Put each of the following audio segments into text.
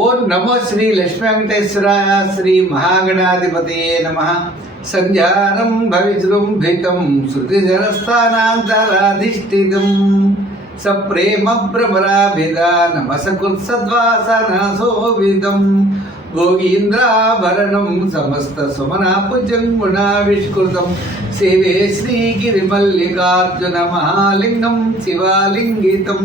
ఓం నమో శ్రీ లక్ష్మీ వెంకటేశ్వర శ్రీ మహాగణాధిపతయే నమ. సంధ్యానం భవిజృంభితం శృతిజలస్థానాంతరాధిష్ఠితం సప్రేమ భ్రమరాభిధానమసకృత్సద్వాసనశోభితం గోగీంద్రాభరణం సమస్త సుమనాపుజన్మునావిష్కృతం సేవే శ్రీగిరిమల్లికార్జున మహాలింగం శివాలింగితం.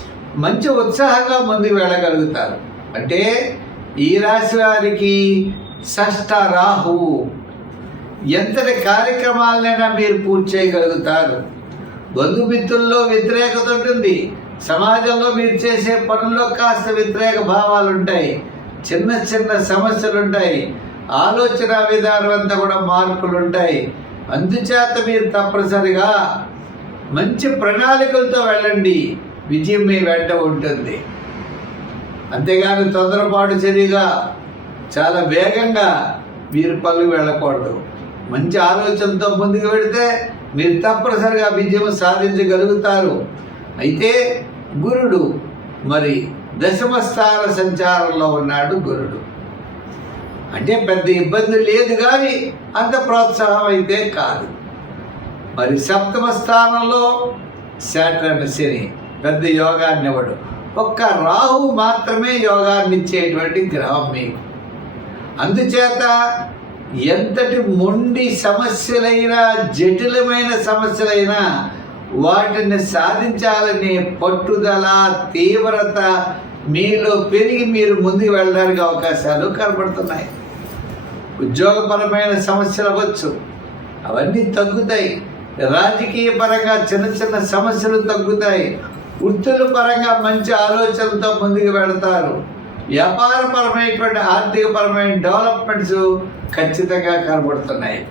మంచి ఉత్సాహంగా ముందుకు వెళ్ళగలుగుతారు. అంటే ఈ రాశి వారికి షష్ట రాహువు ఎంతటి కార్యక్రమాలనైనా మీరు పూర్తి చేయగలుగుతారు. బంధుమిత్రుల్లో వ్యతిరేకత ఉంటుంది. సమాజంలో మీరు చేసే పనుల్లో కాస్త వ్యతిరేక భావాలు ఉంటాయి చిన్న చిన్న సమస్యలు ఉంటాయి ఆలోచన విధానం అంతా కూడా మార్పులు ఉంటాయి అందుచేత మీరు తప్పనిసరిగా మంచి ప్రణాళికలతో వెళ్ళండి. విజయం మీ వెంట ఉంటుంది. అంతేగాని తొందరపాటు చర్యగా చాలా వేగంగా మీరు పనులు వెళ్ళకూడదు. మంచి ఆలోచనతో ముందుకు వెళితే మీరు తప్పనిసరిగా విజయం సాధించగలుగుతారు. అయితే గురుడు మరి దశమ స్థాన సంచారంలో ఉన్నాడు గురుడు. అంటే పెద్ద ఇబ్బంది లేదు కానీ అంత ప్రోత్సాహం అయితే కాదు. మరి సప్తమ స్థానంలో శాటర్న్ శని పెద్ద యోగాన్ని ఇవ్వడు ఒక్క రాహు మాత్రమే యోగాన్ని ఇచ్చేటువంటి గ్రహం మీకు. అందుచేత ఎంతటి మొండి సమస్యలైనా జటిలమైన సమస్యలైనా వాటిని సాధించాలనే పట్టుదల తీవ్రత మీలో పెరిగి మీరు ముందుకు వెళ్ళడానికి అవకాశాలు కనబడుతున్నాయి. ఉద్యోగపరమైన సమస్యలు అవ్వచ్చు. అవన్నీ తగ్గుతాయి. రాజకీయ పరంగా చిన్న చిన్న సమస్యలు తగ్గుతాయి. వృత్తుల పరంగా మంచి ఆలోచనతో ముందుకు వెళతారు. వ్యాపారపరమైనటువంటి ఆర్థికపరమైన డెవలప్మెంట్స్ ఖచ్చితంగా కనబడుతున్నాయి.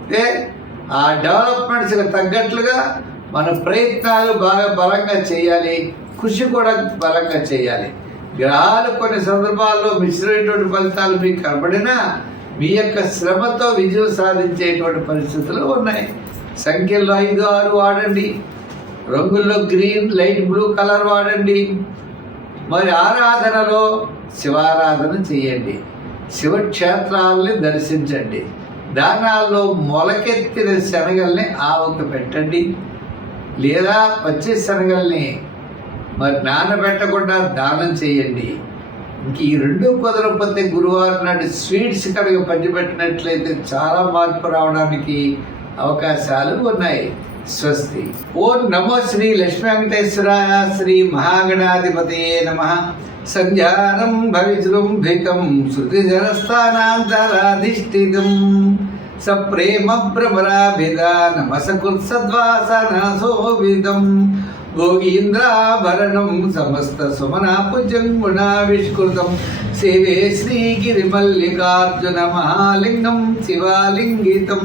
అంటే ఆ డెవలప్మెంట్స్కి తగ్గట్లుగా మన ప్రయత్నాలు బాగా బలంగా చేయాలి కృషి కూడా బలంగా చేయాలి. గ్రహాలు కొన్ని సందర్భాల్లో మిశ్రమైనటువంటి ఫలితాలు మీకు కనబడినా మీ యొక్క శ్రమతో విజయం సాధించేటువంటి పరిస్థితులు ఉన్నాయి. సంఖ్యలో ఐదు ఆరు వాడండి. రంగుల్లో గ్రీన్ లైట్ బ్లూ కలర్ వాడండి. మరి ఆరాధనలో శివారాధన చేయండి. శివక్షేత్రాలని దర్శించండి. దానాల్లో మొలకెత్తిన శనగల్ని ఆవుకు పెట్టండి. లేదా పచ్చి శనగల్ని మరి నానబెట్టకుండా దానం చేయండి. ఇంక ఈ రెండు కుదరకపోతే గురువారం నాటి స్వీట్స్ కనుక పంచిపెట్టినట్లయితే చాలా మార్పు రావడానికి అవకాశాలు ఉన్నాయి. స్వస్తి. ఓం నమో శ్రీ లక్ష్మీ వెంకటేశ్వరాయ శ్రీ మహాగణాధిపతయే నమ. సంధ్యానం భవిజృంభికం శృతిజరస్థానాంతరాధిష్ఠితం సప్రేమ భ్రమరాభిధానమసకృత్సద్వాసనశోభితం గోగీంద్రాభరణం సమస్త సుమనాపుజం గుణావిష్కృతం. సేవే శ్రీగిరిమల్లికార్జున మహాలింగం శివాలింగితం.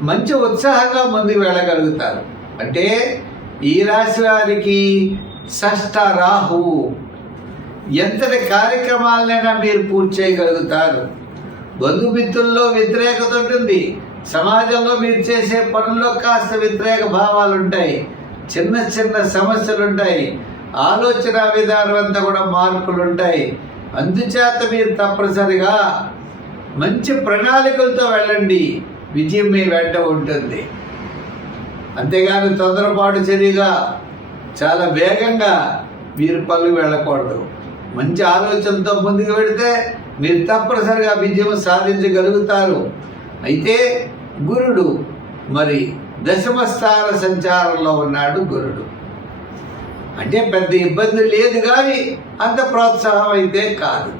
మంచి ఉత్సాహంగా ముందుకు వెళ్ళగలుగుతారు. అంటే ఈ రాశి వారికి షష్ట రాహు. ఎంతటి కార్యక్రమాలనైనా మీరు పూర్తి చేయగలుగుతారు. బంధుమిత్రుల్లో వ్యతిరేకత ఉంటుంది. సమాజంలో మీరు చేసే పనుల్లో కాస్త వ్యతిరేక భావాలు ఉంటాయి చిన్న చిన్న సమస్యలు ఉంటాయి ఆలోచన విధానం అంతా కూడా మార్పులు ఉంటాయి అందుచేత మీరు తప్పనిసరిగా మంచి ప్రణాళికలతో వెళ్ళండి. విజయం మీ వెంట ఉంటుంది. అంతేగాని తొందరపాటు చర్యగా చాలా వేగంగా మీరు పనులు వెళ్ళకూడదు. మంచి ఆలోచనతో ముందుకు వెళితే మీరు తప్పనిసరిగా విజయం సాధించగలుగుతారు. అయితే గురుడు మరి దశమ స్థాన సంచారంలో ఉన్నాడు గురుడు. అంటే పెద్ద ఇబ్బంది లేదు కానీ అంత ప్రోత్సాహం అయితే కాదు.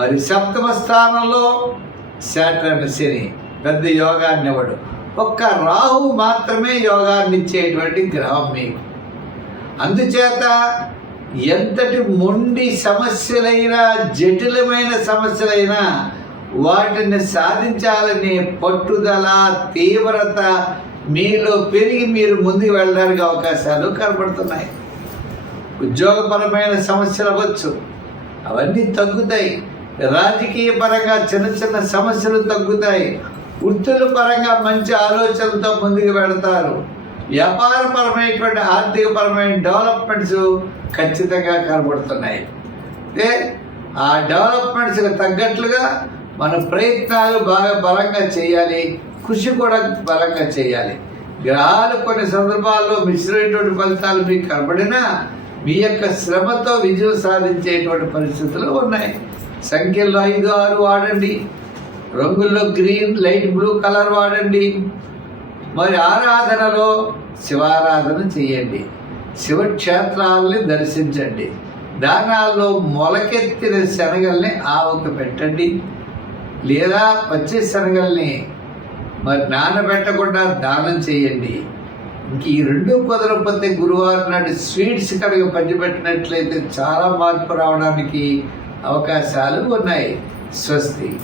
మరి సప్తమ స్థానంలో శాటర్న్ శని పెద్ద యోగాన్ని ఇవ్వడు ఒక్క రాహు మాత్రమే యోగాన్ని ఇచ్చేటువంటి గ్రహం మీకు. అందుచేత ఎంతటి మొండి సమస్యలైనా జటిలమైన సమస్యలైనా వాటిని సాధించాలనే పట్టుదల తీవ్రత మీలో పెరిగి మీరు ముందుకు వెళ్ళడానికి అవకాశాలు కనబడుతున్నాయి. ఉద్యోగపరమైన సమస్యలు అవ్వచ్చు. అవన్నీ తగ్గుతాయి. రాజకీయ పరంగా చిన్న చిన్న సమస్యలు తగ్గుతాయి. వృత్తుల పరంగా మంచి ఆలోచనలతో ముందుకు వెళతారు. వ్యాపారపరమైనటువంటి ఆర్థికపరమైన డెవలప్మెంట్స్ ఖచ్చితంగా కనబడుతున్నాయి. అంటే ఆ డెవలప్మెంట్స్కి తగ్గట్లుగా మన ప్రయత్నాలు బాగా బలంగా చేయాలి కృషి కూడా బలంగా చేయాలి. గ్రహాలు కొన్ని సందర్భాల్లో మిశ్రమైనటువంటి ఫలితాలు మీకు కనబడినా మీ యొక్క శ్రమతో విజయం సాధించేటువంటి పరిస్థితులు ఉన్నాయి. సంఖ్యలో ఐదు ఆరు వాడండి. రంగుల్లో గ్రీన్ లైట్ బ్లూ కలర్ వాడండి. మరి ఆరాధనలో శివారాధన చేయండి. శివక్షేత్రాలని దర్శించండి. దానాల్లో మొలకెత్తిన శనగల్ని ఆవుకు పెట్టండి. లేదా పచ్చి శనగల్ని మరి నానబెట్టకుండా దానం చేయండి. ఇంక ఈ రెండు కుదరకపోతే గురువారం నాటి స్వీట్స్ కనుక పంచిపెట్టినట్లయితే చాలా మార్పు రావడానికి అవకాశాలు ఉన్నాయి. స్వస్తి.